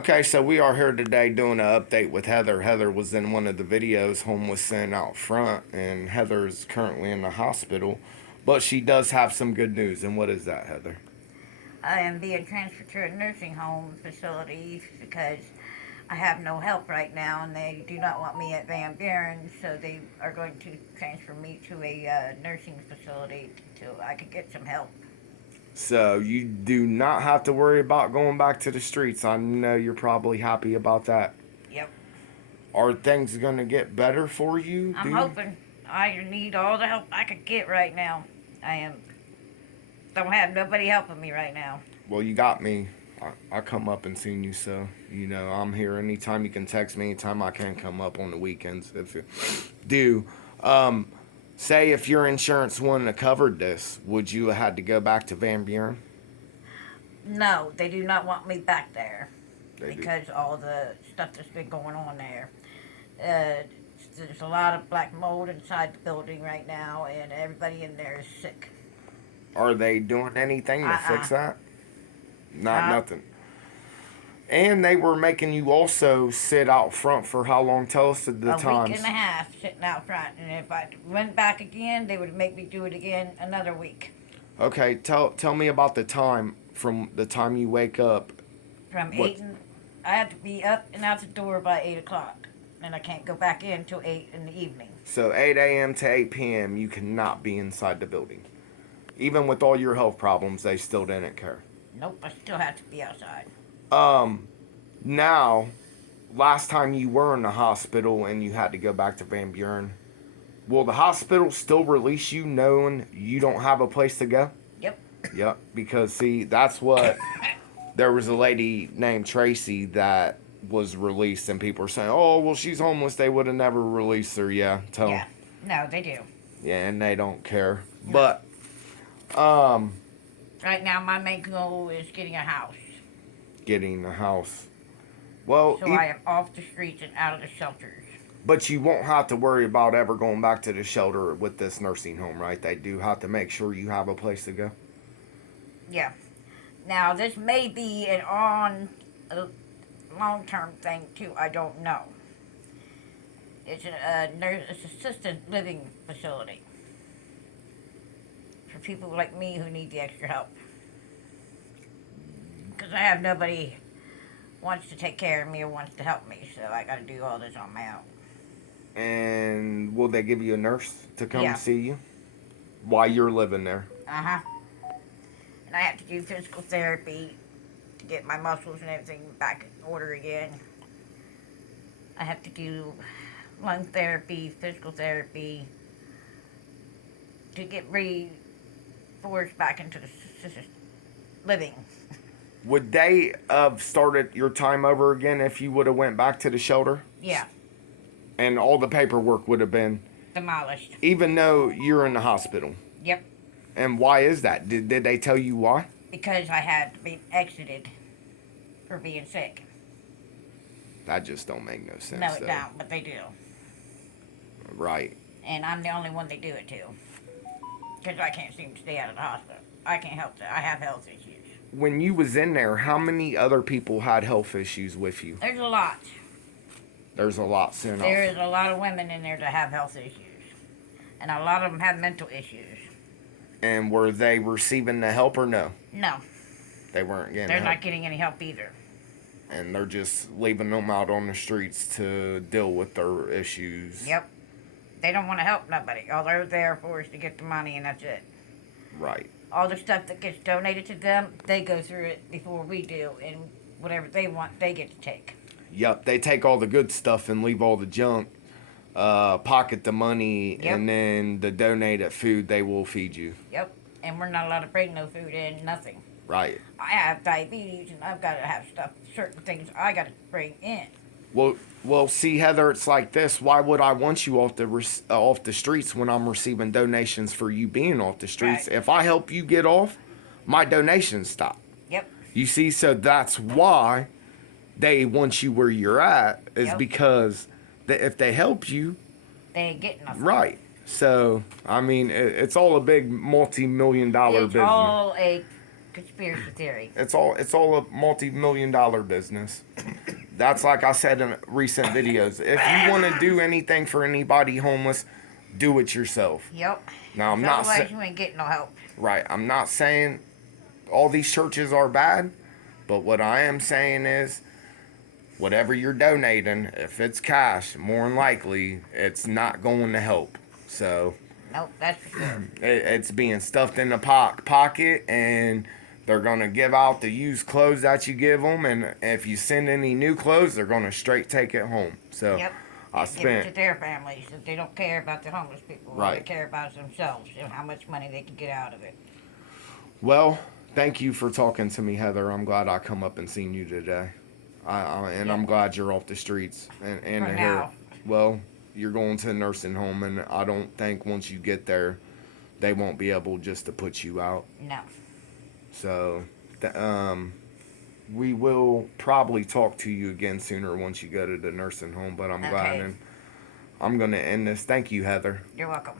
Okay, so we are here today doing an update with Heather. Heather was in one of the videos, homeless and out front, and Heather is currently in the hospital. But she does have some good news, and what is that, Heather? I am being transferred to a nursing home facility because I have no help right now, and they do not want me at Van Buren, so they are going to transfer me to a nursing facility till I could get some help. So you do not have to worry about going back to the streets. I know you're probably happy about that. Yep, Are things gonna get better for you? I'm hoping. I need all the help I could get right now. I am don't have nobody helping me right now. Well, you got me. I come up and seen you, so I'm here anytime. You can text me anytime. I can come up on the weekends if you do. Um, Say if your insurance wouldn't have covered this, would you have had to go back to Van Buren? No, they do not want me back there They do. because all the stuff that's been going on there. Uh, there's a lot of black mold inside the building right now, and everybody in there is sick. Are they doing anything to Uh-uh. fix that? Not Uh, nothing. And they were making you also sit out front for how long? Tell us the a week times. and a half sitting out front, and if I went back again, they would make me do it again another week. Okay, tell me about the time from the time you wake up. From What? I have to be up and out the door by 8 o'clock, and I can't go back in till 8 in the evening. So 8 a.m. to 8 p.m. you cannot be inside the building. Even with all your health problems, they still didn't care. Nope, I still have to be outside. Um, Now, last time you were in the hospital and you had to go back to Van Buren, will the hospital still release you knowing you don't have a place to go? Yep. Yep, because see, that's what there was a lady named Tracy that was released, and people are saying, "Oh, well, she's homeless. They would have never released her." Yeah, tell them. Yeah. No, they do. Yeah, and they don't care. No. But um, Right now, my main goal is getting a house, getting a house. Well, so I am off the streets and out of the shelters. but you won't have to worry about ever going back to the shelter with this nursing home, right? They do have to make sure you have a place to go. Yeah. Now, this may be an a long-term thing too. I don't know. It's it's assisted living facility for people like me who need the extra help. Because I have nobody wants to take care of me or wants to help me, so I got to do all this on my own. And will they give you a nurse to come Yeah. see you while you're living there? Uh huh. And I have to do physical therapy to get my muscles and everything back in order again. I have to do lung therapy, physical therapy to get forced back into the living. Would they have started your time over again if you would have went back to the shelter? Yeah, And all the paperwork would have been, demolished. even though you're in the hospital. Yep, And why is that? Did they tell you why? because I had been exited for being sick. That just don't make no sense. No, it though. don't, but they do. Right. And I'm the only one they do it to. Because I can't seem to stay out of the hospital. I can't help that. I have health issues. When you was in there, how many other people had health issues with you? There's a lot. There's a lot soon. There is a lot of women in there that have health issues. And a lot of them have mental issues. And were they receiving the help or no? No, They weren't getting they're help. not getting any help either. And they're just leaving them out on the streets to deal with their issues. Yep. They don't want to help nobody. All they're there for is to get the money, and that's it. Right. All the stuff that gets donated to them, they go through it before we do, and whatever they want, they get to take. Yep. They take all the good stuff and leave all the junk. Pocket the money, Yep. and then the donated food they will feed you. Yep. And we're not allowed to bring no food in, nothing. Right. I have diabetes, and I've got to have stuff, certain things I got to bring in. Well, see, Heather, it's like this. Why would I want you off the streets when I'm receiving donations for you being off the streets? Right. If I help you get off, my donations stop. Yep. You see, so that's why they want you where you're at, is Yep. because if they help you, They ain't getting nothing. right. So, I mean, it's all a big multi-million-dollar It's business. all a conspiracy theory. It's all a multi-million-dollar business. That's like I said in recent videos. If you want to do anything for anybody homeless, do it yourself. Yep. Now I'm 'Cause not otherwise you ain't getting no help. right. I'm not saying all these churches are bad, but what I am saying is whatever you're donating, if it's cash, more than likely it's not going to help. So Nope, that's for sure. it's being stuffed in the pocket, and they're gonna give out the used clothes that you give them, and if you send any new clothes, they're gonna straight take it home. So Yep. I Give it to spent their families. That they don't care about the homeless people. All they Right. care about is themselves and how much money they can get out of it. well. Thank you for talking to me, Heather. I'm glad I come up and seen you today. And Yeah. I'm glad you're off the streets and For here. now. Well, you're going to a nursing home, and I don't think once you get there, they won't be able just to put you out. No. So, we will probably talk to you again sooner once you go to the nursing home. But I'm glad, Okay. and I'm going to end this. Thank you, Heather. You're welcome.